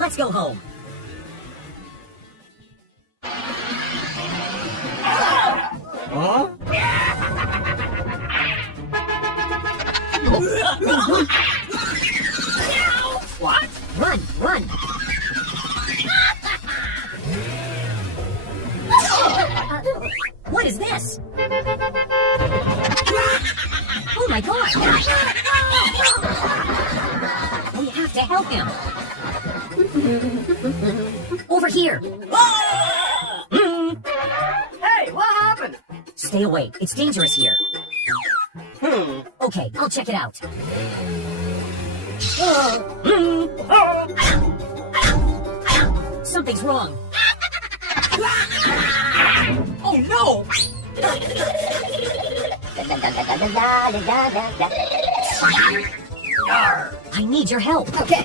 let's go home. Huh? What? Run, run. What is this? Oh my God! We have to help him. Over here. Hey, what happened? Stay away. It's dangerous here. Okay, I'll check it out. Something's wrong. Oh no! I need your help. Okay.